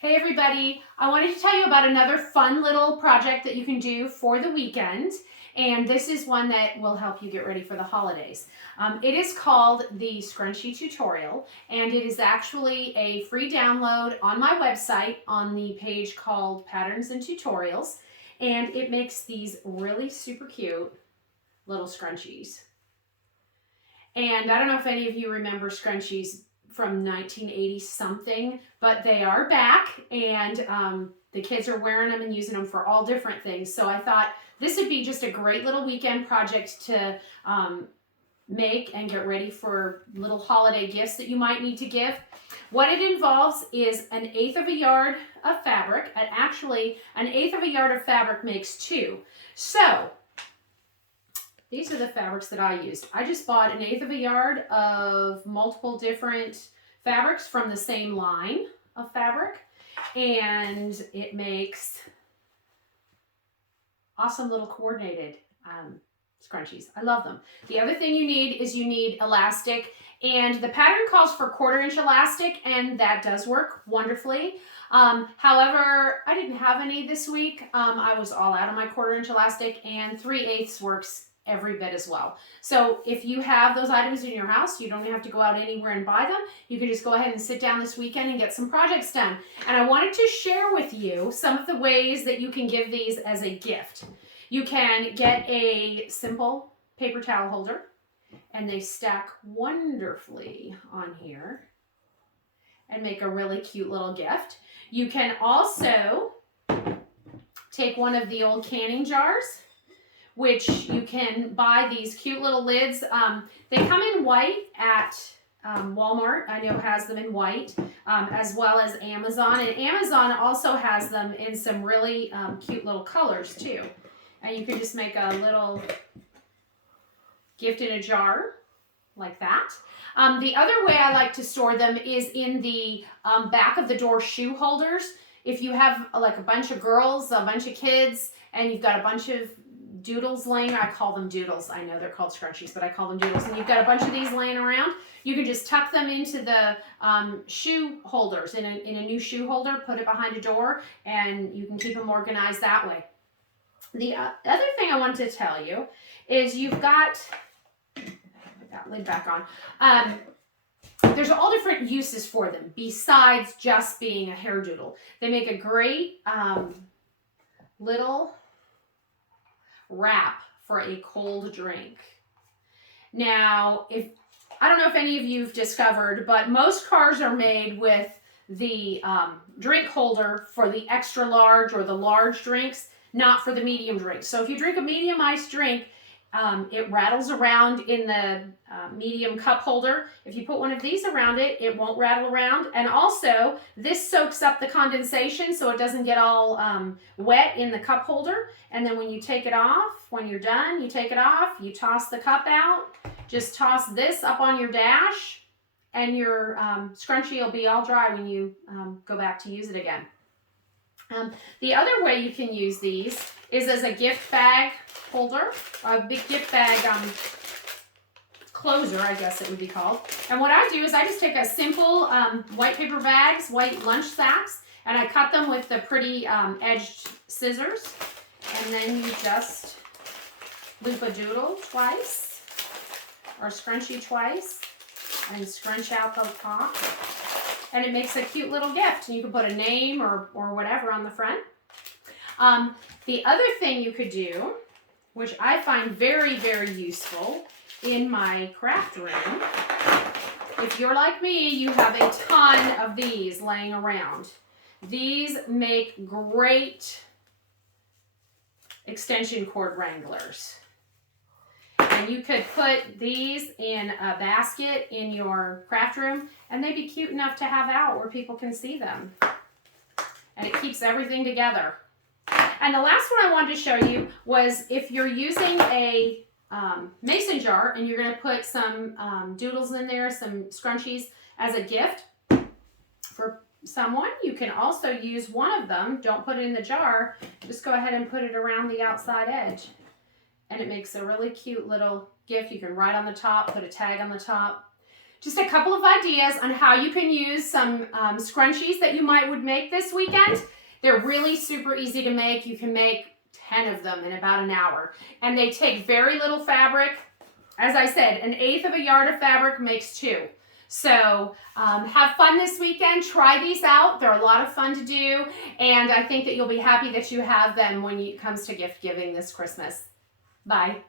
Hey everybody, I wanted to tell you about another fun little project that you can do for the weekend, and this is one that will help you get ready for the holidays. It is called the Scrunchie tutorial, and it is actually a free download on my website on the page called Patterns and Tutorials, and it makes these really super cute little scrunchies. And I don't know if any of you remember scrunchies from 1980 something, but they are back, and the kids are wearing them and using them for all different things. So I thought this would be just a great little weekend project to make and get ready for little holiday gifts that you might need to give. What it involves is 1/8 of a yard of fabric, and actually 1/8 of a yard of fabric makes 2. So these are the fabrics that I used. I just bought 1/8 of a yard of multiple different fabrics from the same line of fabric, and it makes awesome little coordinated scrunchies. I love them. The other thing you need is you need elastic, and the pattern calls for 1/4 inch elastic, and that does work wonderfully. However, I didn't have any this week. I was all out of my 1/4 inch elastic, and 3/8 works every bit as well. So if you have those items in your house, you don't have to go out anywhere and buy them. You can just go ahead and sit down this weekend and get some projects done. And I wanted to share with you some of the ways that you can give these as a gift. You can get a simple paper towel holder, and they stack wonderfully on here and make a really cute little gift. You can also take one of the old canning jars, which you can buy these cute little lids. They come in white at Walmart. I know has them in white, as well as Amazon. And Amazon also has them in some really cute little colors too. And you can just make a little gift in a jar like that. The other way I like to store them is in the back of the door shoe holders. If you have like a bunch of girls, a bunch of kids, and you've got a bunch of doodles laying, I call them doodles. I know they're called scrunchies, but I call them doodles. And you've got a bunch of these laying around. You can just tuck them into the shoe holders in a new shoe holder, put it behind a door, and you can keep them organized that way. The other thing I wanted to tell you is you've got, put that lid back on. There's all different uses for them besides just being a hair doodle. They make a great little wrap for a cold drink. Now, I don't know if any of you've discovered, but most cars are made with the drink holder for the extra large or the large drinks, not for the medium drinks. So if you drink a medium iced drink, it rattles around in the medium cup holder. If you put one of these around it, it won't rattle around. And also, this soaks up the condensation so it doesn't get all wet in the cup holder. And then when you take it off, when you're done, you take it off, you toss the cup out, just toss this up on your dash, and your scrunchie will be all dry when you go back to use it again. The other way you can use these is as a gift bag holder, a big gift bag closer, I guess it would be called. And what I do is I just take a simple white paper bags, white lunch sacks, and I cut them with the pretty edged scissors. And then you just loop a doodle twice, or scrunchie twice, and scrunch out the top. And it makes a cute little gift. And you can put a name or whatever on the front. The other thing you could do, which I find very, very useful in my craft room, if you're like me, you have a ton of these laying around. These make great extension cord wranglers. And you could put these in a basket in your craft room, and they'd be cute enough to have out where people can see them. And it keeps everything together. And the last one I wanted to show you was if you're using a mason jar and you're going to put some doodles in there, some scrunchies as a gift for someone, you can also use one of them. Don't put it in the jar. Just go ahead and put it around the outside edge. And it makes a really cute little gift. You can write on the top, put a tag on the top. just a couple of ideas on how you can use some scrunchies that you would make this weekend. They're really super easy to make. You can make 10 of them in about an hour. And they take very little fabric. As I said, 1/8 of a yard of fabric makes 2. So have fun this weekend. Try these out. They're a lot of fun to do. And I think that you'll be happy that you have them when it comes to gift giving this Christmas. Bye.